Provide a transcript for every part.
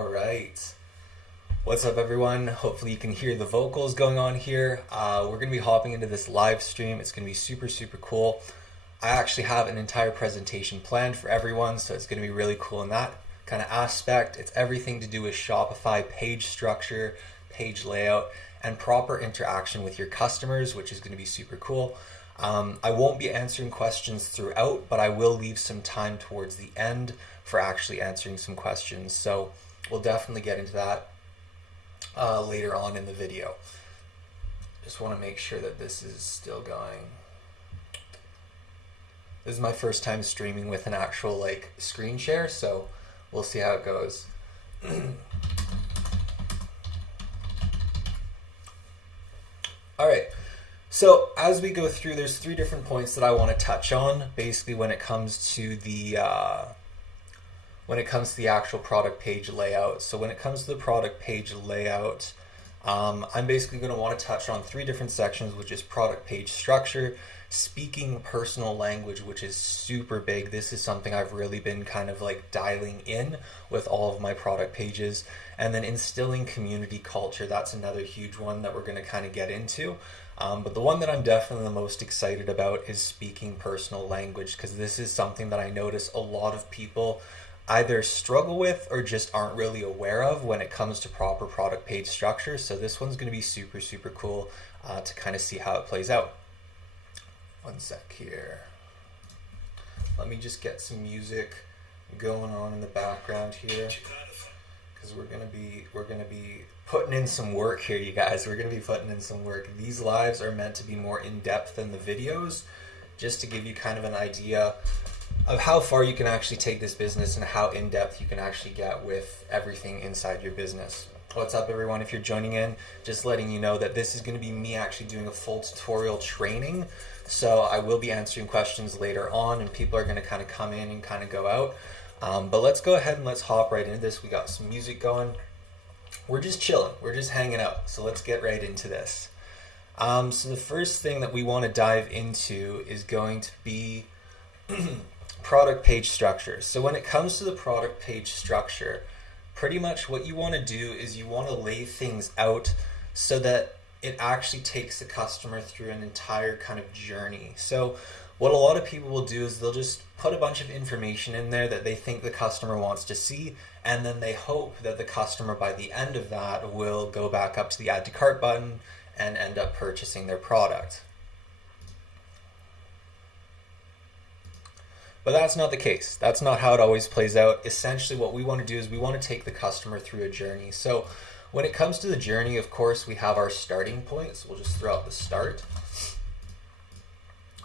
All right. What's up, everyone? Hopefully you can hear the vocals going on here. We're going to be hopping into this live stream. It's going to be super, super cool. I actually have an entire presentation planned for everyone, so it's going to be really cool in that kind of aspect. It's everything to do with Shopify page structure, page layout, and proper interaction with your customers, which is going to be super cool. I won't be answering questions throughout, but I will leave some time towards the end for actually answering some questions. So we'll definitely get into that later on in the video. Just want to make sure that this is still going. This is my first time streaming with an actual screen share, so we'll see how it goes. All right. So as we go through, there's 3 different points that I want to touch on. Basically, when it comes to the actual product page layout. So when it comes to the product page layout, I'm basically going to want to touch on 3 different sections, which is product page structure, speaking personal language, which is super big. This is something I've really been kind of dialing in with all of my product pages, and then instilling community culture. That's another huge one that we're going to kind of get into. But the one that I'm definitely the most excited about is speaking personal language, because this is something that I notice a lot of people either struggle with or just aren't really aware of when it comes to proper product page structure. So this one's going to be super, super cool to kind of see how it plays out. One sec here. Let me just get some music going on in the background here, because we're gonna be putting in some work here, you guys. We're gonna be putting in some work. These lives are meant to be more in depth than the videos, just to give you kind of an idea of how far you can actually take this business and how in depth you can actually get with everything inside your business. What's up, everyone? If you're joining in, just letting you know that this is going to be me actually doing a full tutorial training. So I will be answering questions later on, and people are going to kind of come in and kind of go out. But let's go ahead and let's hop right into this. We got some music going. We're just chilling. We're just hanging out. So let's get right into this. So the first thing that we want to dive into is going to be product page structure. So when it comes to the product page structure, pretty much what you want to do is you want to lay things out so that it actually takes the customer through an entire kind of journey. So what a lot of people will do is they'll just put a bunch of information in there that they think the customer wants to see, and then they hope that the customer by the end of that will go back up to the add to cart button and end up purchasing their product. But that's not the case. That's not how it always plays out. Essentially, what we want to do is we want to take the customer through a journey. So when it comes to the journey, of course, we have our starting point. So we'll just throw out the start.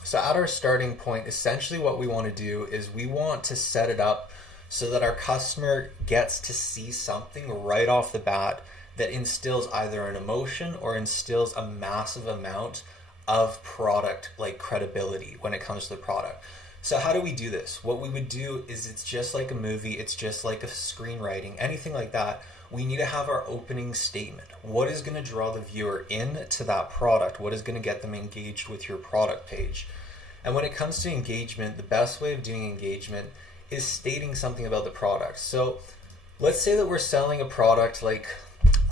So at our starting point, essentially what we want to do is we want to set it up so that our customer gets to see something right off the bat that instills either an emotion or instills a massive amount of product credibility when it comes to the product. So how do we do this? What we would do is, it's just like a movie, it's just like a screenwriting, anything like that. We need to have our opening statement. What is going to draw the viewer into that product? What is going to get them engaged with your product page? And when it comes to engagement, the best way of doing engagement is stating something about the product. So let's say that we're selling a product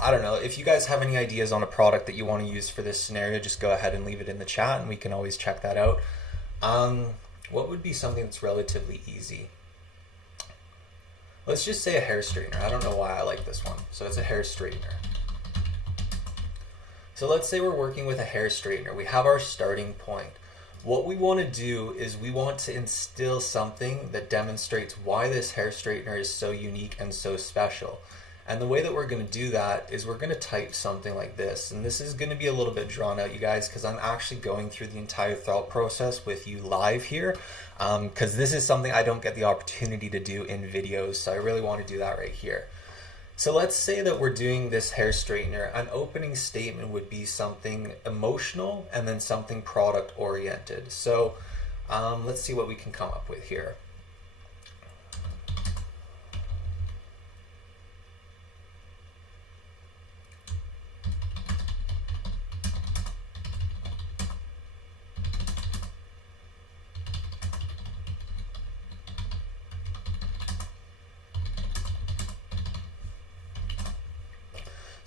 I don't know, if you guys have any ideas on a product that you want to use for this scenario, just go ahead and leave it in the chat and we can always check that out. What would be something that's relatively easy? Let's just say a hair straightener. I don't know why I like this one. So it's a hair straightener. So let's say we're working with a hair straightener. We have our starting point. What we want to do is we want to instill something that demonstrates why this hair straightener is so unique and so special. And the way that we're going to do that is we're going to type something like this. And this is going to be a little bit drawn out, you guys, because I'm actually going through the entire thought process with you live here, because this is something I don't get the opportunity to do in videos. So I really want to do that right here. So let's say that we're doing this hair straightener. An opening statement would be something emotional and then something product oriented. So let's see what we can come up with here.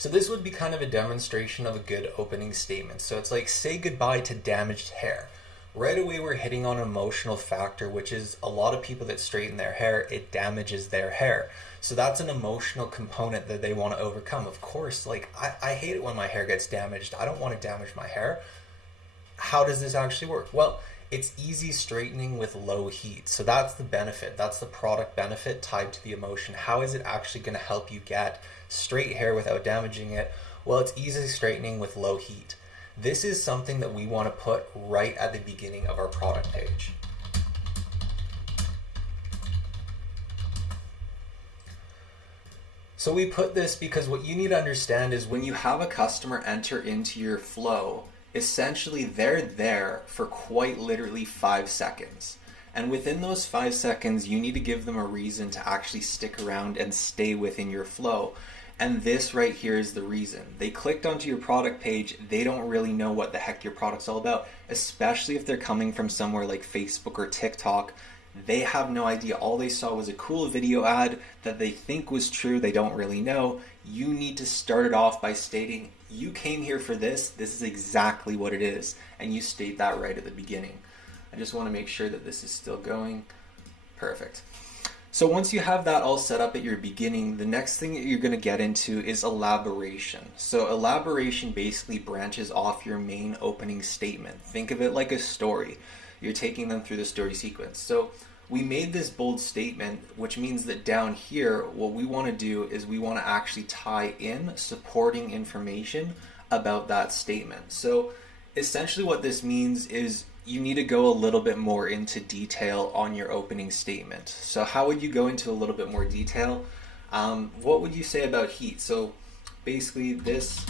So this would be kind of a demonstration of a good opening statement. So it's like, say goodbye to damaged hair. Right away we're hitting on an emotional factor, which is a lot of people that straighten their hair, it damages their hair. So that's an emotional component that they want to overcome. Of course, like I hate it when my hair gets damaged. I don't want to damage my hair. How does this actually work? Well, it's easy straightening with low heat. So that's the benefit. That's the product benefit tied to the emotion. How is it actually going to help you get straight hair without damaging it? Well, it's easy straightening with low heat. This is something that we want to put right at the beginning of our product page. So we put this because what you need to understand is when you have a customer enter into your flow, essentially they're there for quite literally 5 seconds. And within those 5 seconds, you need to give them a reason to actually stick around and stay within your flow. And this right here is the reason. They clicked onto your product page, they don't really know what the heck your product's all about, especially if they're coming from somewhere like Facebook or TikTok. They have no idea. All they saw was a cool video ad that they think was true. They don't really know. You need to start it off by stating, you came here for this. This is exactly what it is. And you state that right at the beginning. I just want to make sure that this is still going. Perfect. So once you have that all set up at your beginning, the next thing that you're going to get into is elaboration. So elaboration basically branches off your main opening statement. Think of it like a story. You're taking them through the story sequence. So we made this bold statement, which means that down here, what we want to do is we want to actually tie in supporting information about that statement. So essentially what this means is you need to go a little bit more into detail on your opening statement. So how would you go into a little bit more detail? What would you say about heat? So basically this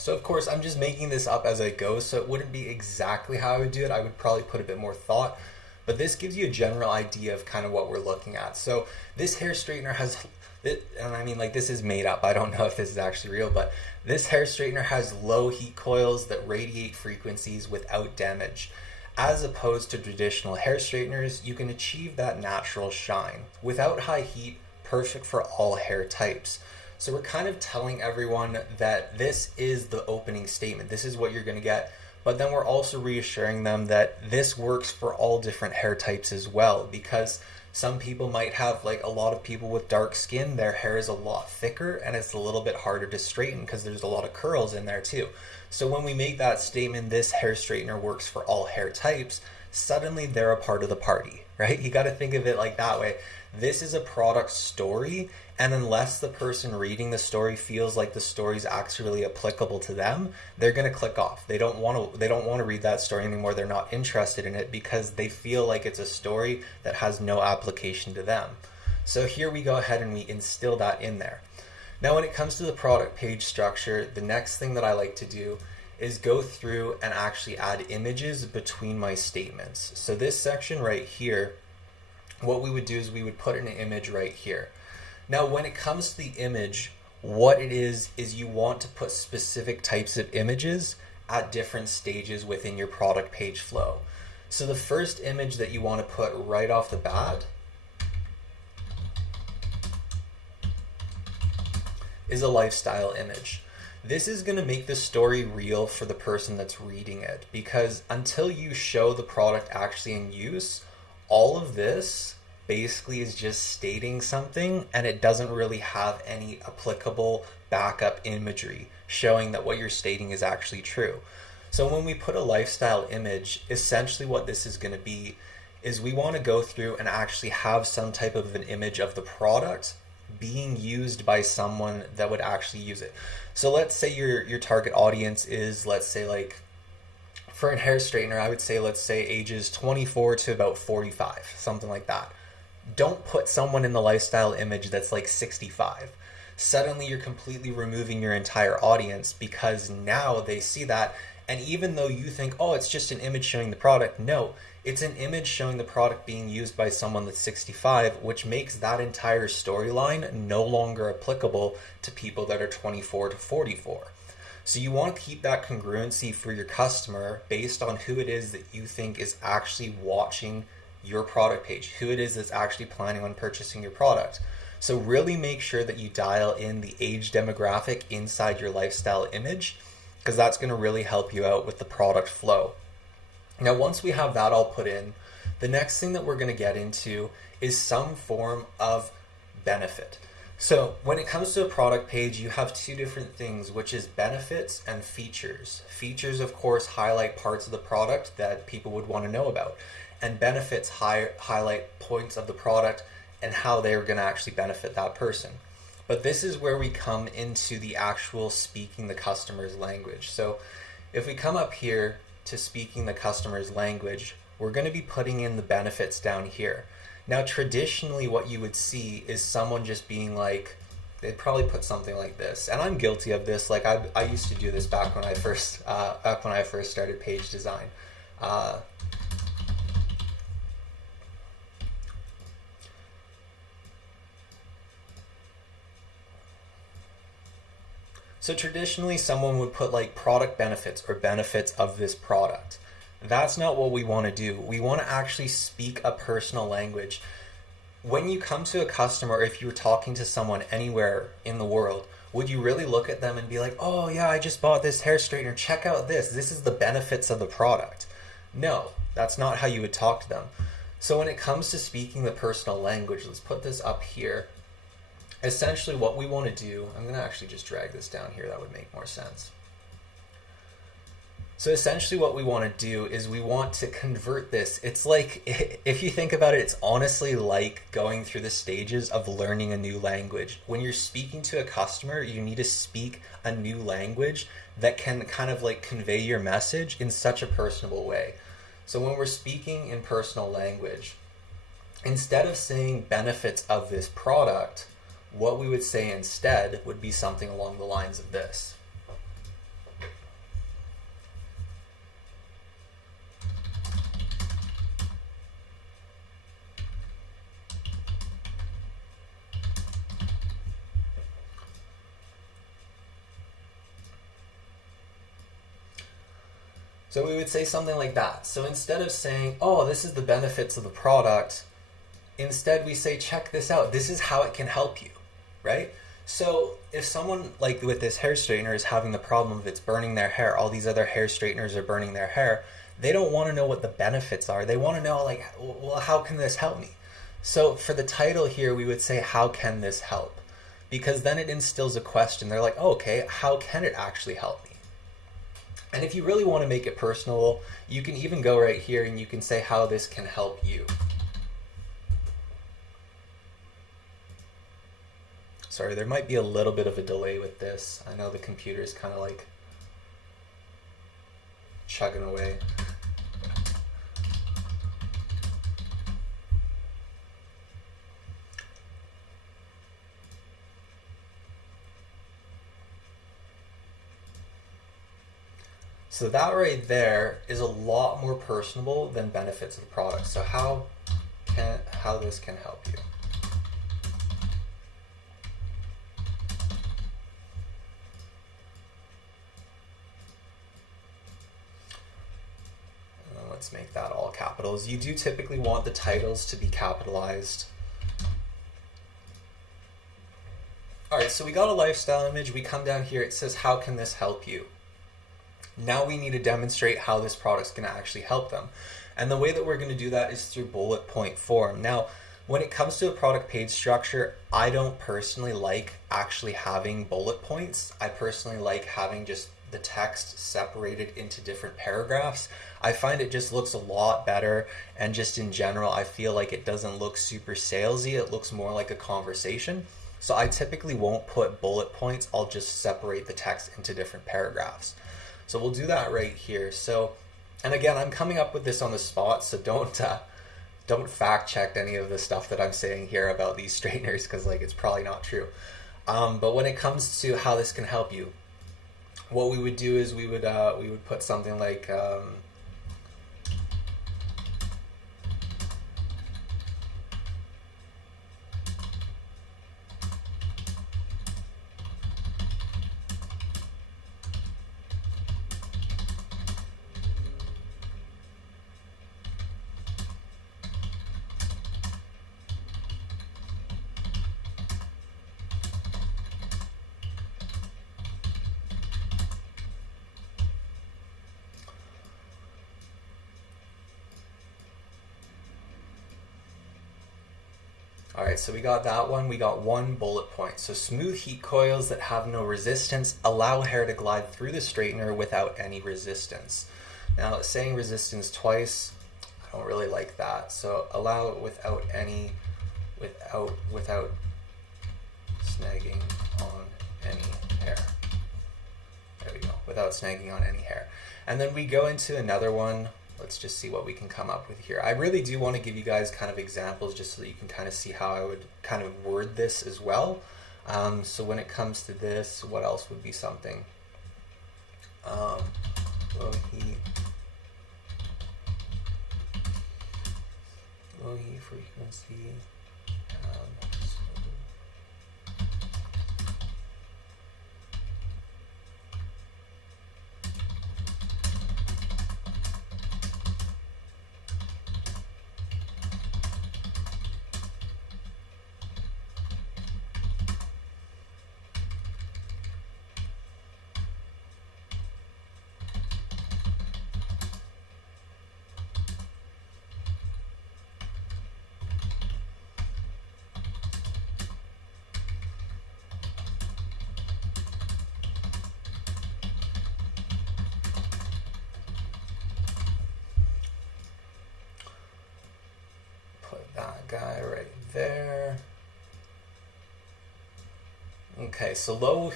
So of course, I'm just making this up as I go, so it wouldn't be exactly how I would do it. I would probably put a bit more thought, but this gives you a general idea of kind of what we're looking at. So this hair straightener has, and I mean like this is made up, I don't know if this is actually real, but this hair straightener has low heat coils that radiate frequencies without damage. As opposed to traditional hair straighteners, you can achieve that natural shine without high heat, perfect for all hair types. So we're kind of telling everyone that this is the opening statement. This is what you're going to get. But then we're also reassuring them that this works for all different hair types as well, because some people might have, like a lot of people with dark skin, their hair is a lot thicker and it's a little bit harder to straighten because there's a lot of curls in there too. So when we make that statement, this hair straightener works for all hair types, suddenly they're a part of the party, right? You got to think of it like that way. This is a product story, and unless the person reading the story feels like the story is actually applicable to them, they're going to click off. They don't want to read that story anymore. They're not interested in it because they feel like it's a story that has no application to them. So here we go ahead and we instill that in there. Now when it comes to the product page structure, the next thing that I like to do is go through and actually add images between my statements. So this section right here, what we would do is we would put an image right here. Now when it comes to the image, what it is you want to put specific types of images at different stages within your product page flow. So the first image that you want to put right off the bat is a lifestyle image. This is going to make the story real for the person that's reading it, because until you show the product actually in use, all of this basically is just stating something and it doesn't really have any applicable backup imagery showing that what you're stating is actually true. So when we put a lifestyle image, essentially what this is going to be is we want to go through and actually have some type of an image of the product being used by someone that would actually use it. So let's say your target audience is, let's say, like, for a hair straightener, I would say, let's say ages 24 to about 45, something like that. Don't put someone in the lifestyle image that's like 65. Suddenly you're completely removing your entire audience, because now they see that, and even though you think, oh, it's just an image showing the product, no, it's an image showing the product being used by someone that's 65, which makes that entire storyline no longer applicable to people that are 24 to 44. So you want to keep that congruency for your customer based on who it is that you think is actually watching your product page, who it is that's actually planning on purchasing your product. So really make sure that you dial in the age demographic inside your lifestyle image, because that's going to really help you out with the product flow. Now, once we have that all put in, the next thing that we're going to get into is some form of benefit. So when it comes to a product page, you have two different things, which is benefits and features. Features, of course, highlight parts of the product that people would want to know about. And benefits highlight points of the product and how they're going to actually benefit that person. But this is where we come into the actual speaking the customer's language. So if we come up here to speaking the customer's language, we're going to be putting in the benefits down here. Now, traditionally, what you would see is someone just being like, they'd probably put something like this, and I'm guilty of this. Like I used to do this back when I first started page design. So traditionally, someone would put like product benefits or benefits of this product. That's not what we want to do. We want to actually speak a personal language. When you come to a customer, or if you're talking to someone anywhere in the world, would you really look at them and be like, oh yeah, I just bought this hair straightener, check out this. This is the benefits of the product. No, that's not how you would talk to them. So when it comes to speaking the personal language, let's put this up here. Essentially what we want to do, I'm going to actually just drag this down here, that would make more sense. So essentially what we want to do is we want to convert this. It's like, if you think about it, it's honestly like going through the stages of learning a new language. When you're speaking to a customer, you need to speak a new language that can kind of like convey your message in such a personable way. So when we're speaking in personal language, instead of saying benefits of this product, what we would say instead would be something along the lines of this. So we would say something like that. So instead of saying, oh, this is the benefits of the product, instead we say, check this out. This is how it can help you, right? So if someone like with this hair straightener is having the problem of it's burning their hair, all these other hair straighteners are burning their hair, they don't want to know what the benefits are. They want to know, like, well, how can this help me? So for the title here, we would say, how can this help? Because then it instills a question. They're like, oh, okay, how can it actually help me? And if you really want to make it personal, you can even go right here and you can say how this can help you. Sorry, there might be a little bit of a delay with this. I know the computer is kind of like chugging away. So that right there is a lot more personable than benefits of the product. So how this can help you. Let's make that all capitals. You do typically want the titles to be capitalized. All right, so we got a lifestyle image. We come down here, it says, how can this help you? Now we need to demonstrate how this product's going to actually help them. And the way that we're going to do that is through bullet point form. Now, when it comes to a product page structure, I don't personally like actually having bullet points. I personally like having just the text separated into different paragraphs, I find it just looks a lot better. And just in general, I feel like it doesn't look super salesy. It looks more like a conversation. So I typically won't put bullet points. I'll just separate the text into different paragraphs. So we'll do that right here. So, and again, I'm coming up with this on the spot, so don't fact check any of the stuff that I'm saying here about these straighteners, because like it's probably not true. But when it comes to how this can help you, what we would do is we would put something like all right, so we got that one. We got one bullet point. So smooth heat coils that have no resistance allow hair to glide through the straightener without any resistance. Now, saying resistance twice, I don't really like that. So allow it without any, without snagging on any hair. There we go, without snagging on any hair. And then we go into another one. Let's just see what we can come up with here. I really do want to give you guys kind of examples just so that you can kind of see how I would kind of word this as well. So when it comes to this, what else would be something? Low heat frequency. That guy right there. Okay, so low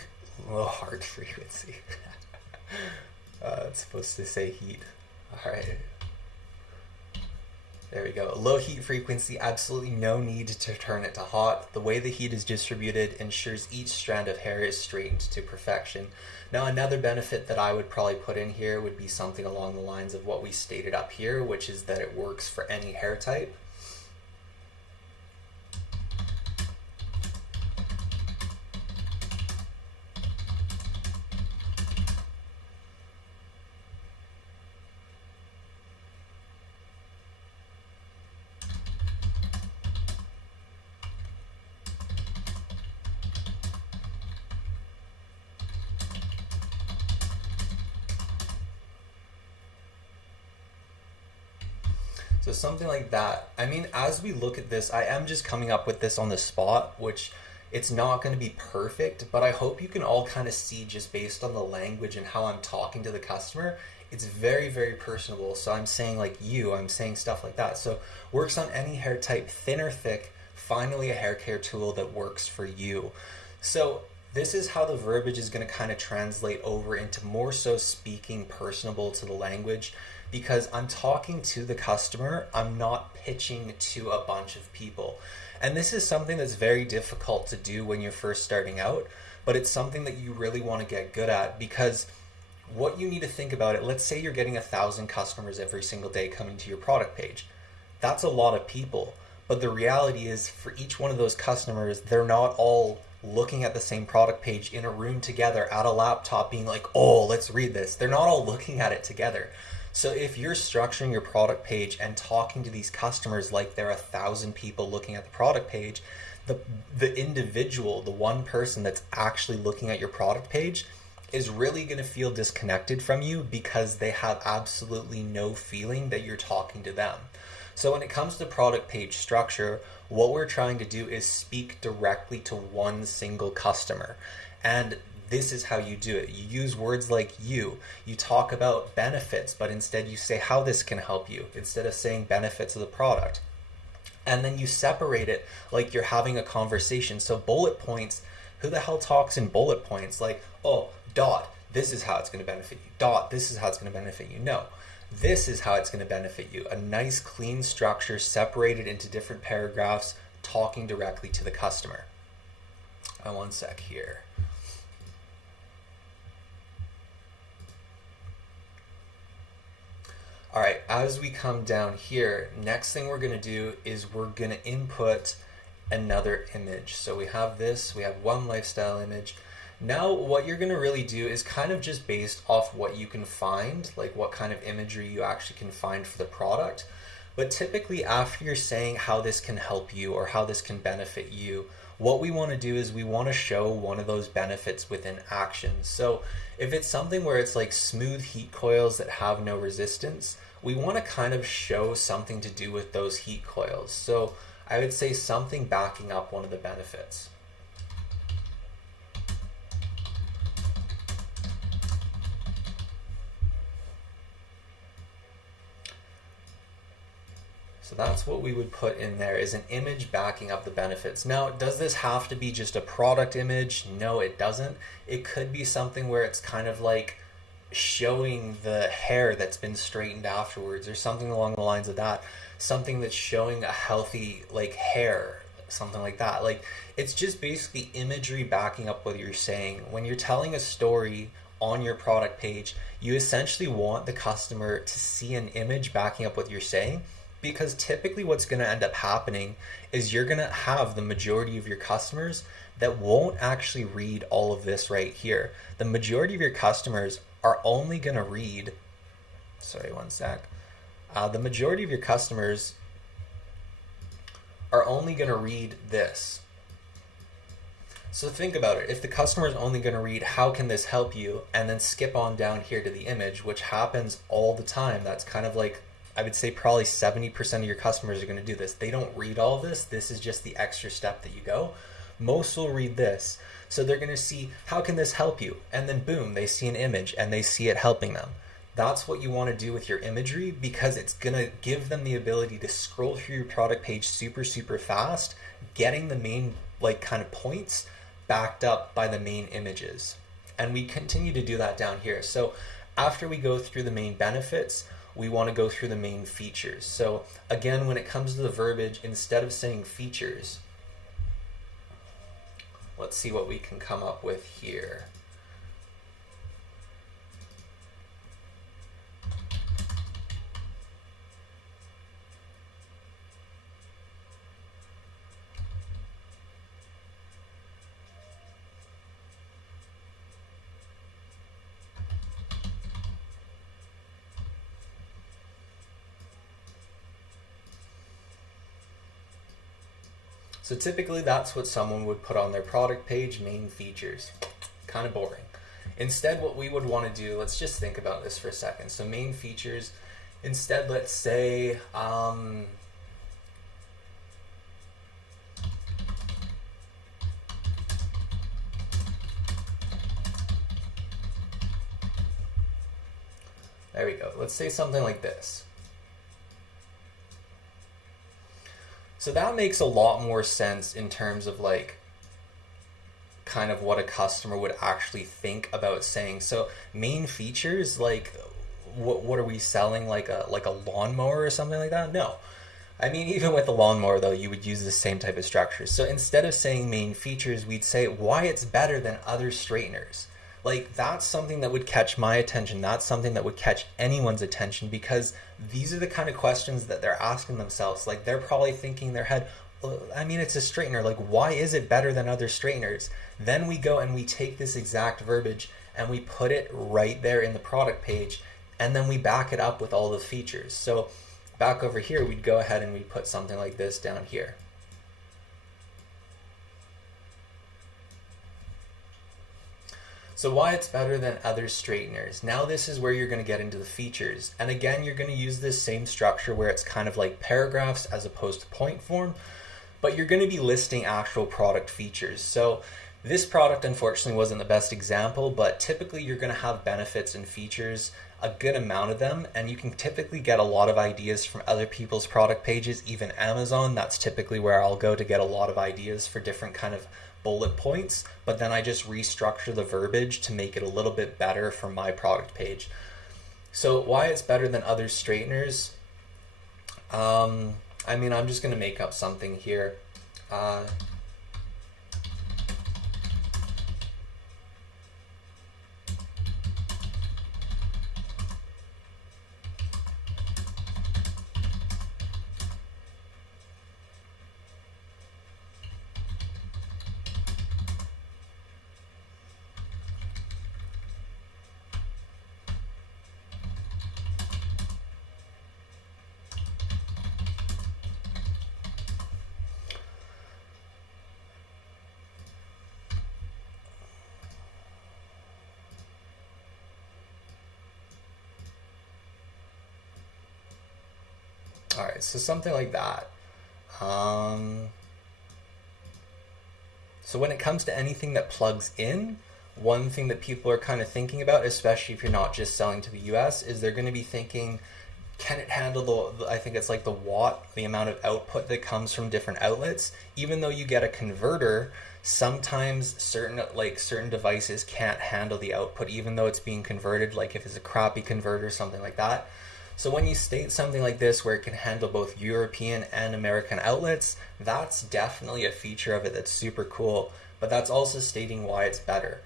heart frequency. It's supposed to say heat. All right. There we go. Low heat frequency, absolutely no need to turn it to hot. The way the heat is distributed ensures each strand of hair is straightened to perfection. Now, another benefit that I would probably put in here would be something along the lines of what we stated up here, which is that it works for any hair type. So something like that. I mean, as we look at this, I am just coming up with this on the spot, which it's not going to be perfect, but I hope you can all kind of see just based on the language and how I'm talking to the customer. It's very, very personable. So I'm saying like you, I'm saying stuff like that. So works on any hair type, thin or thick, finally a hair care tool that works for you. So this is how the verbiage is going to kind of translate over into more so speaking personable to the language, because I'm talking to the customer, I'm not pitching to a bunch of people. And this is something that's very difficult to do when you're first starting out, but it's something that you really want to get good at, because what you need to think about it, let's say you're getting 1,000 customers every single day coming to your product page. That's a lot of people, but the reality is for each one of those customers, they're not all looking at the same product page in a room together at a laptop being like, oh, let's read this. They're not all looking at it together. So if you're structuring your product page and talking to these customers like they're 1,000 people looking at the product page, the individual, the one person that's actually looking at your product page is really going to feel disconnected from you because they have absolutely no feeling that you're talking to them. So when it comes to product page structure, what we're trying to do is speak directly to one single customer. And this is how you do it. You use words like you. You talk about benefits, but instead you say how this can help you instead of saying benefits of the product. And then you separate it like you're having a conversation. So bullet points, who the hell talks in bullet points? Like, oh, dot, this is how it's going to benefit you. Dot, this is how it's going to benefit you. No, this is how it's going to benefit you. A nice, clean structure separated into different paragraphs, talking directly to the customer. One sec here. All right, as we come down here, next thing we're going to do is we're going to input another image. So we have this, we have one lifestyle image. Now what you're going to really do is kind of just based off what you can find, like what kind of imagery you actually can find for the product. But typically after you're saying how this can help you or how this can benefit you, what we want to do is we want to show one of those benefits within action. So if it's something where it's like smooth heat coils that have no resistance, we want to kind of show something to do with those heat coils. So I would say something backing up one of the benefits. So that's what we would put in there, is an image backing up the benefits. Now, does this have to be just a product image? No, it doesn't. It could be something where it's kind of like showing the hair that's been straightened afterwards, or something along the lines of that. Something that's showing a healthy like hair, something like that. Like, it's just basically imagery backing up what you're saying. When you're telling a story on your product page, you essentially want the customer to see an image backing up what you're saying. Because typically what's going to end up happening is you're going to have the majority of your customers that won't actually read all of this right here. The majority of your customers are only going to read, the majority of your customers are only going to read this. So think about it. If the customer is only going to read, how can this help you? And then skip on down here to the image, which happens all the time. That's kind of like, I would say probably 70% of your customers are going to do this. They don't read all this. This is just the extra step that you go. Most will read this. So they're going to see, how can this help you? And then boom, they see an image and they see it helping them. That's what you want to do with your imagery, because it's going to give them the ability to scroll through your product page super, super fast, getting the main like kind of points backed up by the main images. And we continue to do that down here. So after we go through the main benefits, we want to go through the main features. So again, when it comes to the verbiage, instead of saying features, let's see what we can come up with here. So typically that's what someone would put on their product page, main features. Kind of boring. Instead, what we would want to do, let's just think about this for a second. So main features, instead let's say, there we go. Let's say something like this. So that makes a lot more sense in terms of like kind of what a customer would actually think about saying. So main features, like what are we selling, like a lawnmower or something like that? No. I mean, even with the lawnmower though, you would use the same type of structure. So instead of saying main features, we'd say why it's better than other straighteners. Like, that's something that would catch my attention. That's something that would catch anyone's attention, because these are the kind of questions that they're asking themselves. Like, they're probably thinking in their head, well, I mean, it's a straightener. Like, why is it better than other straighteners? Then we go and we take this exact verbiage and we put it right there in the product page, and then we back it up with all the features. So back over here, we'd go ahead and we put something like this down here. So why it's better than other straighteners. Now this is where you're going to get into the features. And again, you're going to use this same structure where it's kind of like paragraphs as opposed to point form, but you're going to be listing actual product features. So This product unfortunately wasn't the best example, but typically you're going to have benefits and features, a good amount of them, and you can typically get a lot of ideas from other people's product pages, even Amazon. That's typically where I'll go to get a lot of ideas for different kind of bullet points, but then I just restructure the verbiage to make it a little bit better for my product page. So why it's better than other straighteners? I mean, I'm just going to make up something here. All right, so something like that. So when it comes to anything that plugs in, one thing that people are kind of thinking about, especially if you're not just selling to the US, is they're going to be thinking, can it handle I think it's like the watt, the amount of output that comes from different outlets? Even though you get a converter, sometimes certain devices can't handle the output, even though it's being converted, like if it's a crappy converter, something like that. So when you state something like this where it can handle both European and American outlets, that's definitely a feature of it that's super cool, but that's also stating why it's better.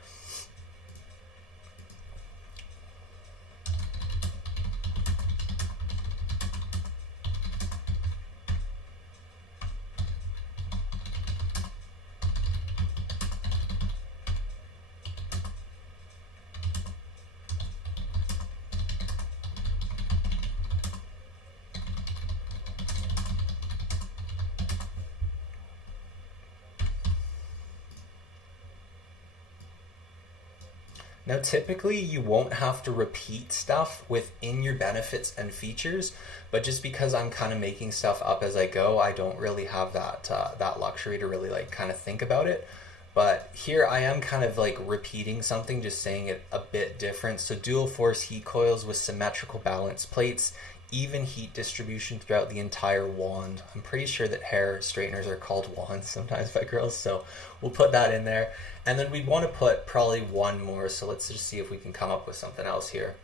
Now, typically you won't have to repeat stuff within your benefits and features, but just because I'm kind of making stuff up as I go, I don't really have that luxury to really like kind of think about it. But here I am kind of like repeating something, just saying it a bit different. So dual force heat coils with symmetrical balance plates, even heat distribution throughout the entire wand. I'm pretty sure that hair straighteners are called wands sometimes by girls, so we'll put that in there. And then we'd want to put probably one more, so let's just see if we can come up with something else here.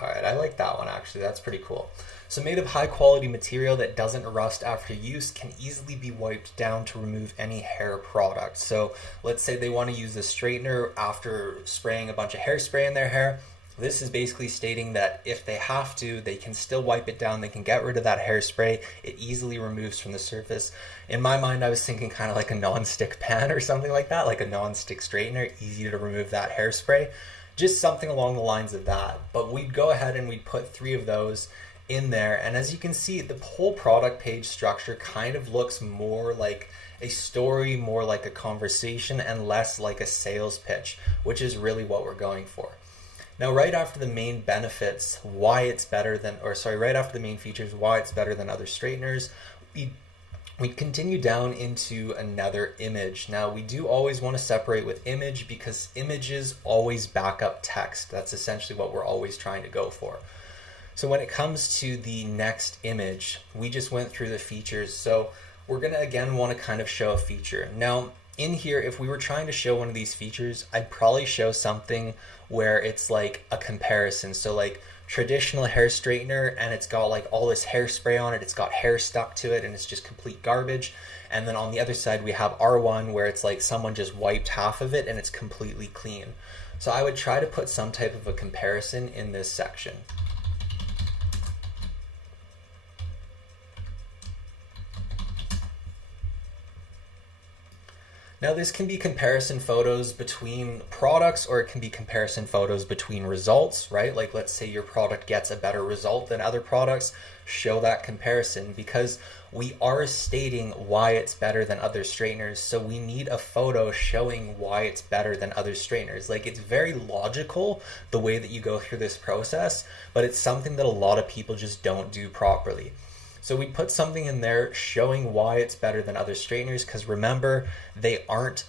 All right, I like that one actually. That's pretty cool. So made of high quality material that doesn't rust after use, can easily be wiped down to remove any hair product. So let's say they want to use a straightener after spraying a bunch of hairspray in their hair. This is basically stating that if they have to, they can still wipe it down. They can get rid of that hairspray. It easily removes from the surface. In my mind, I was thinking kind of like a non-stick pan or something like that, like a non-stick straightener, easy to remove that hairspray. Just something along the lines of that. But we'd go ahead and we'd put 3 of those in there. And as you can see, the whole product page structure kind of looks more like a story, more like a conversation, and less like a sales pitch, which is really what we're going for. Now, right after the main benefits, why it's better than, right after the main features, why it's better than other straighteners, we continue down into another image. Now we do always want to separate with image because images always back up text. That's essentially what we're always trying to go for. So when it comes to the next image, we just went through the features. So we're going to again want to kind of show a feature. Now in here, if we were trying to show one of these features, I'd probably show something where it's like a comparison. So like traditional hair straightener, and it's got like all this hairspray on it, it's got hair stuck to it, and it's just complete garbage. And then on the other side we have R1, where it's like someone just wiped half of it and it's completely clean. So I would try to put some type of a comparison in this section. Now this can be comparison photos between products, or it can be comparison photos between results, right? Like let's say your product gets a better result than other products, show that comparison, because we are stating why it's better than other straighteners. So we need a photo showing why it's better than other straighteners. Like it's very logical the way that you go through this process, but it's something that a lot of people just don't do properly. So we put something in there showing why it's better than other straighteners, because remember, they aren't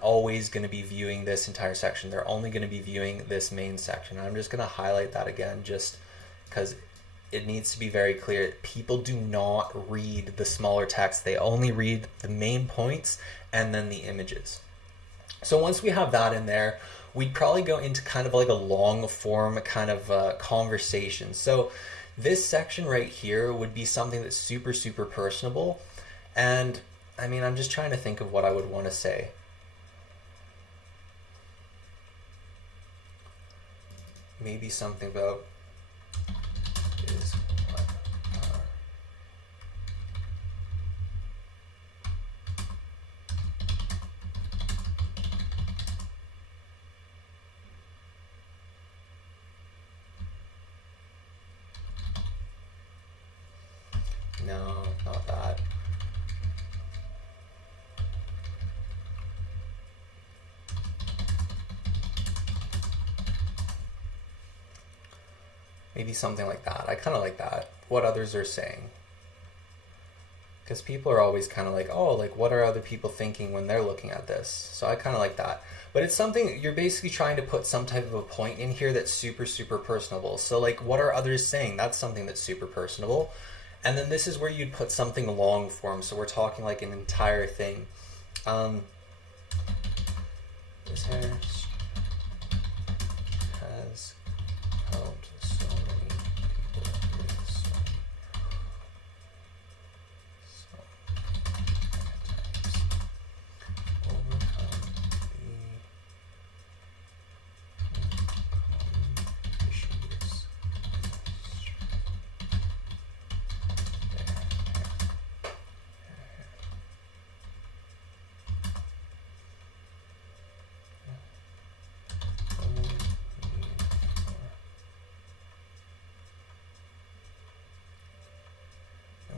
always going to be viewing this entire section. They're only going to be viewing this main section. And I'm just going to highlight that again just because it needs to be very clear. People do not read the smaller text. They only read the main points and then the images. So once we have that in there, we'd probably go into kind of like a long form kind of conversation. So this section right here would be something that's super, super personable. And I mean, I'm just trying to think of what I would want to say. Maybe something about is what are no, not that. Maybe something like that. I kind of like that. What others are saying. Because people are always kind of like, oh, like what are other people thinking when they're looking at this? So I kind of like that. But it's something, you're basically trying to put some type of a point in here that's super, super personable. So like, what are others saying? That's something that's super personable. And then this is where you'd put something long form. So we're talking like an entire thing. This hair has helped so many people with so overcome the issues.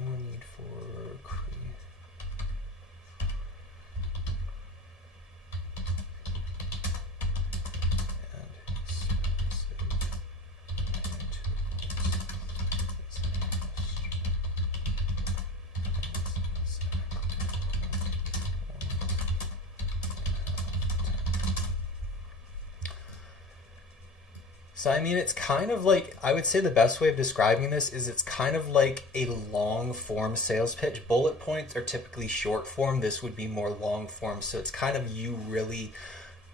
No need for So I mean, it's kind of like, I would say the best way of describing this is it's kind of like a long form sales pitch. Bullet points are typically short form. This would be more long form. So it's kind of you really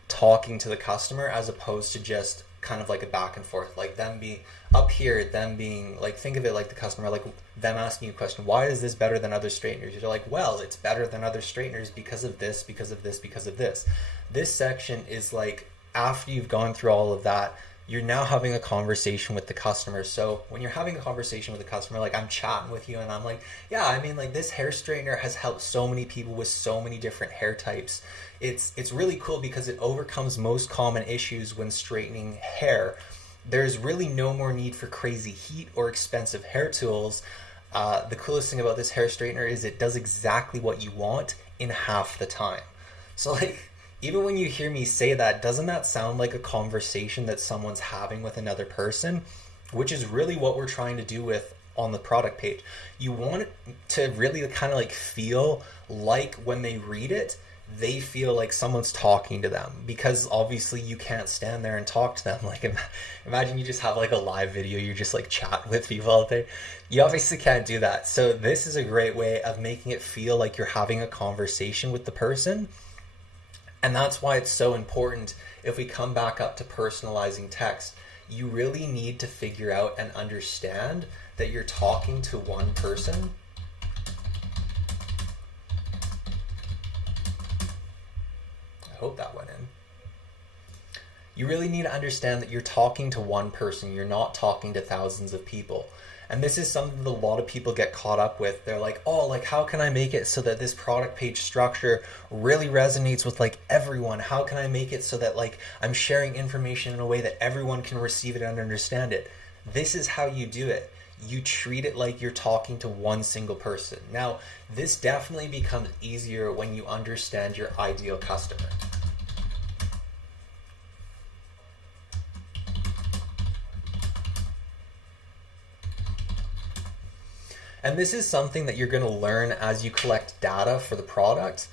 talking to the customer as opposed to just kind of like a back and forth, like them being up here, them being like, think of it like the customer, like them asking you a question, why is this better than other straighteners? You're like, well, it's better than other straighteners because of this, because of this, because of this. This section is like, after you've gone through all of that, you're now having a conversation with the customer. So when you're having a conversation with the customer, like I'm chatting with you and I'm like, yeah, I mean, like this hair straightener has helped so many people with so many different hair types. It's really cool because it overcomes most common issues when straightening hair. There's really no more need for crazy heat or expensive hair tools. The coolest thing about this hair straightener is it does exactly what you want in half the time. So like, even when you hear me say that, doesn't that sound like a conversation that someone's having with another person? Which is really what we're trying to do with on the product page. You want it to really kind of like feel like when they read it, they feel like someone's talking to them, because obviously you can't stand there and talk to them. Like imagine you just have like a live video, you just like chat with people out there. You obviously can't do that. So this is a great way of making it feel like you're having a conversation with the person. And that's why it's so important. If we come back up to personalizing text, you really need to figure out and understand that you're talking to one person. I hope that went in. You really need to understand that you're talking to one person. You're not talking to thousands of people. And this is something that a lot of people get caught up with. They're like, oh, like how can I make it so that this product page structure really resonates with like everyone? How can I make it so that like I'm sharing information in a way that everyone can receive it and understand it? This is how you do it. You treat it like you're talking to one single person. Now, this definitely becomes easier when you understand your ideal customer. And this is something that you're going to learn as you collect data for the product.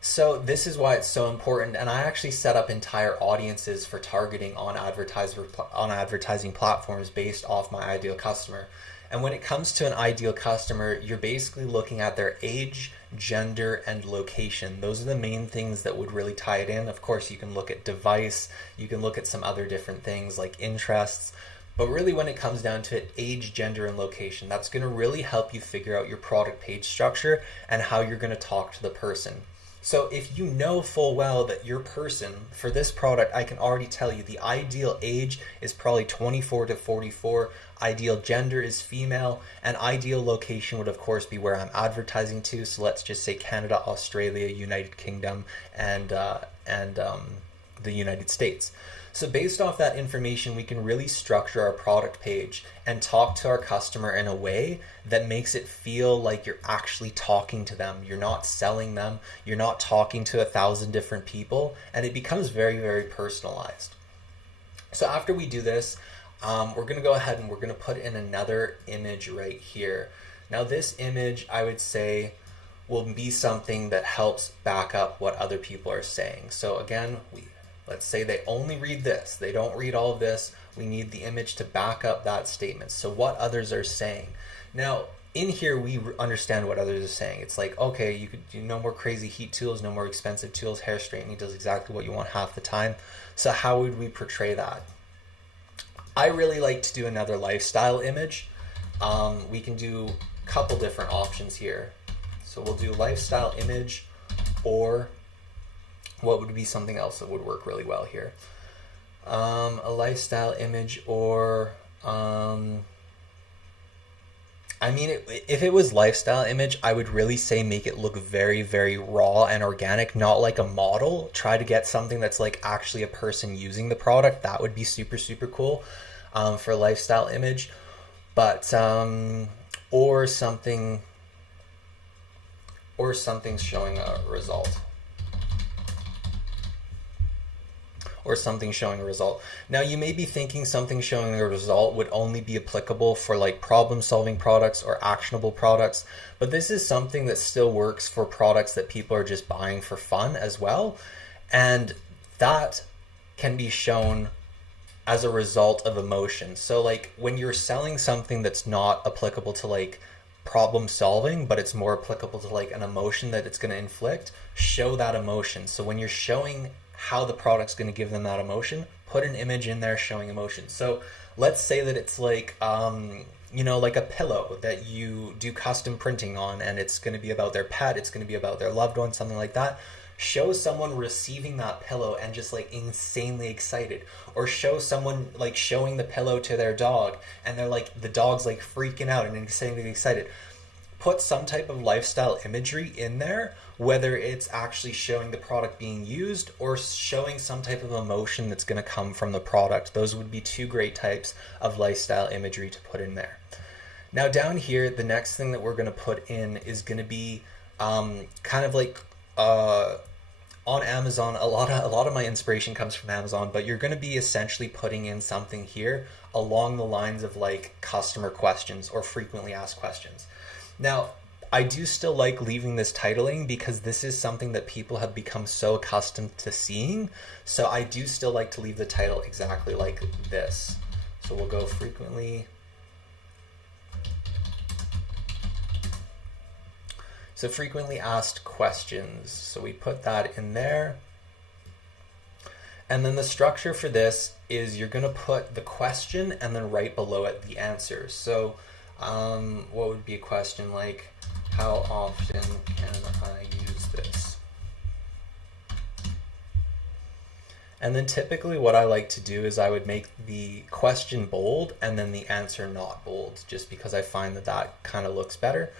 So this is why it's so important. And I actually set up entire audiences for targeting on advertising platforms based off my ideal customer. And when it comes to an ideal customer, you're basically looking at their age, gender, and location. Those are the main things that would really tie it in. Of course, you can look at device, you can look at some other different things like interests. But really when it comes down to it, age, gender, and location, that's going to really help you figure out your product page structure and how you're going to talk to the person. So if you know full well that your person for this product, I can already tell you the ideal age is probably 24 to 44, ideal gender is female, and ideal location would of course be where I'm advertising to. So let's just say Canada, Australia, United Kingdom, and the United States. So based off that information, we can really structure our product page and talk to our customer in a way that makes it feel like you're actually talking to them. You're not selling them. You're not talking to 1,000 different people, and it becomes very, very personalized. So after we do this, we're going to go ahead and we're going to put in another image right here. Now this image, I would say, will be something that helps back up what other people are saying. So again, let's say they only read this. They don't read all of this. We need the image to back up that statement. So what others are saying. Now, in here, we understand what others are saying. It's like, okay, you could do no more crazy heat tools, no more expensive tools, hair straightening does exactly what you want half the time. So how would we portray that? I really like to do another lifestyle image. We can do a couple different options here. So we'll do lifestyle image, or what would be something else that would work really well here? A lifestyle image, or I mean, if it was lifestyle image, I would really say make it look very, very raw and organic, not like a model. Try to get something that's like actually a person using the product. That would be super, super cool for a lifestyle image. But or something showing a result. Or something showing a result. Now you may be thinking something showing a result would only be applicable for like problem solving products or actionable products, but this is something that still works for products that people are just buying for fun as well. And that can be shown as a result of emotion. So like when you're selling something that's not applicable to like problem solving, but it's more applicable to like an emotion that it's going to inflict, show that emotion. So when you're showing how the product's going to give them that emotion, put an image in there showing emotion. So let's say that it's like like a pillow that you do custom printing on, and it's going to be about their pet, it's going to be about their loved one, something like that. Show someone receiving that pillow and just like insanely excited, or show someone like showing the pillow to their dog and they're like, the dog's like freaking out and insanely excited. Put some type of lifestyle imagery in there, whether it's actually showing the product being used or showing some type of emotion that's going to come from the product. Those would be two great types of lifestyle imagery to put in there. Now down here, the next thing that we're going to put in is going to be kind of like on Amazon, a lot of my inspiration comes from Amazon, but you're going to be essentially putting in something here along the lines of like customer questions or frequently asked questions. Now, I do still like leaving this titling because this is something that people have become so accustomed to seeing. So I do still like to leave the title exactly like this. So we'll go frequently. So frequently asked questions. So we put that in there. And then the structure for this is you're going to put the question and then right below it the answer. So what would be a question like, how often can I use this? And then typically what I like to do is I would make the question bold and then the answer not bold, just because I find that that kind of looks better.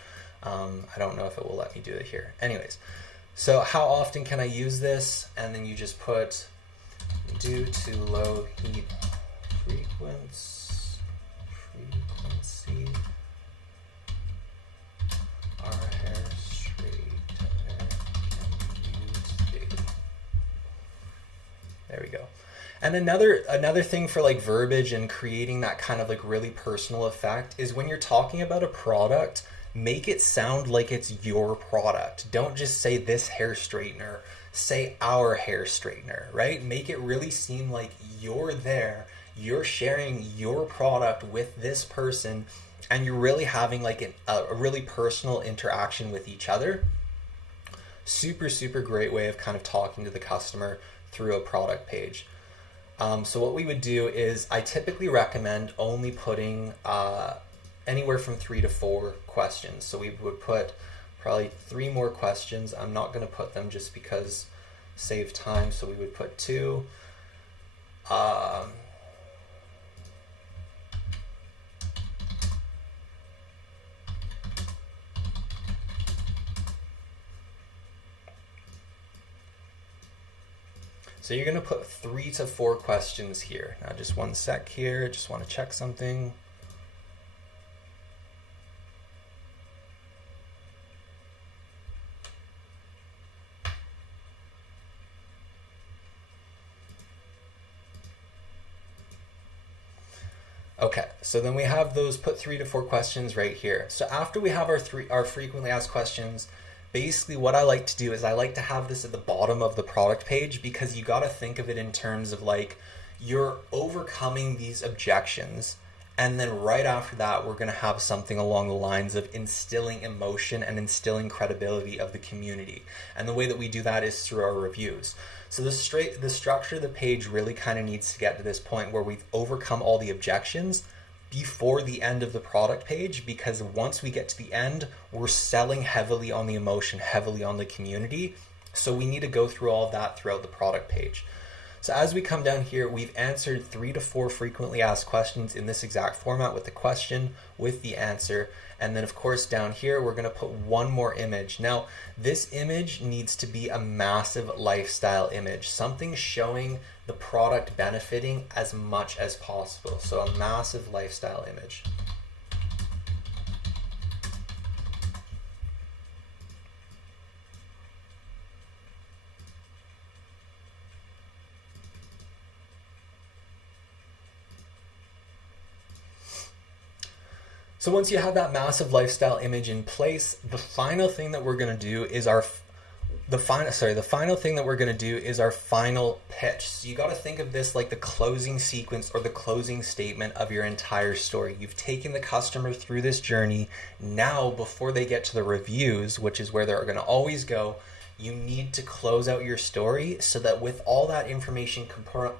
I don't know if it will let me do it here. Anyways, so how often can I use this? And then you just put due to low heat frequency, our hair straightener can be used daily. There we go. And another thing for like verbiage and creating that kind of like really personal effect is when you're talking about a product, make it sound like it's your product. Don't just say this hair straightener, say our hair straightener, right? Make it really seem like you're there, you're sharing your product with this person, and you're really having like a really personal interaction with each other. Super, super great way of kind of talking to the customer through a product page. So what we would do is I typically recommend only putting anywhere from 3 to 4 questions. So we would put probably 3 more questions. I'm not going to put them just because save time. So we would put 2. So you're going to put 3 to 4 questions here. Now just one sec here. Just want to check something. Okay, so then we have those put 3 to 4 questions right here. So after we have our frequently asked questions, basically what I like to do is I like to have this at the bottom of the product page, because you got to think of it in terms of like you're overcoming these objections, and then right after that we're going to have something along the lines of instilling emotion and instilling credibility of the community. And the way that we do that is through our reviews. So the structure of the page really kind of needs to get to this point where we've overcome all the objections before the end of the product page, because once we get to the end, we're selling heavily on the emotion, heavily on the community. So we need to go through all of that throughout the product page. So as we come down here, we've answered 3 to 4 frequently asked questions in this exact format, with the question, with the answer. And then of course down here, we're going to put one more image. Now, this image needs to be a massive lifestyle image, something showing the product benefiting as much as possible. So a massive lifestyle image. So once you have that massive lifestyle image in place, the final thing that we're going to do is our final thing that we're going to do is our final pitch. So you got to think of this like the closing sequence or the closing statement of your entire story. You've taken the customer through this journey. Now, before they get to the reviews, which is where they're going to always go, you need to close out your story so that with all that information compressed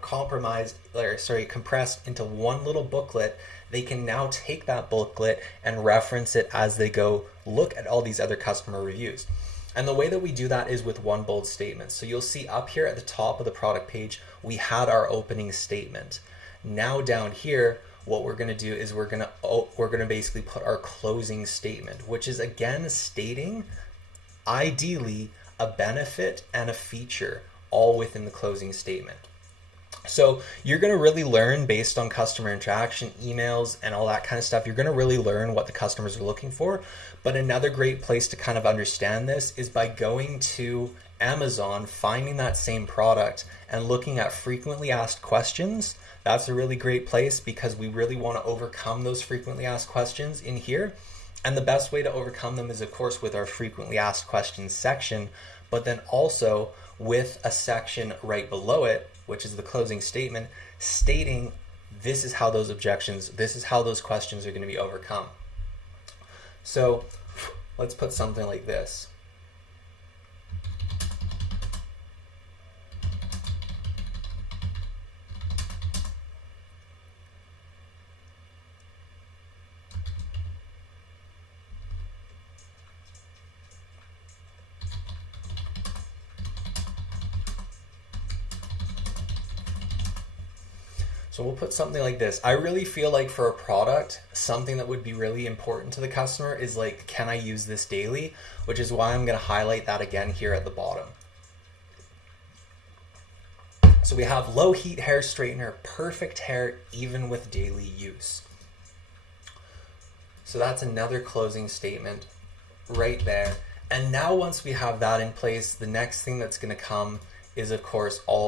into one little booklet, they can now take that booklet and reference it as they go look at all these other customer reviews. And the way that we do that is with one bold statement. So you'll see up here at the top of the product page, we had our opening statement. Now down here, what we're going to do is we're going to basically put our closing statement, which is again stating ideally a benefit and a feature all within the closing statement. So you're going to really learn based on customer interaction, emails, and all that kind of stuff. You're going to really learn what the customers are looking for. But another great place to kind of understand this is by going to Amazon, finding that same product and looking at frequently asked questions, that's a really great place because we really want to overcome those frequently asked questions in here. And the best way to overcome them is, of course, with our frequently asked questions section, but then also with a section right below it, which is the closing statement, stating this is how those objections, this is how those questions are going to be overcome. So let's put something like this. So we'll put something like this. I really feel like for a product, something that would be really important to the customer is like, can I use this daily? Which is why I'm going to highlight that again here at the bottom. So we have low heat hair straightener, perfect hair even with daily use. So that's another closing statement right there. And now once we have that in place, the next thing that's going to come is, of course, all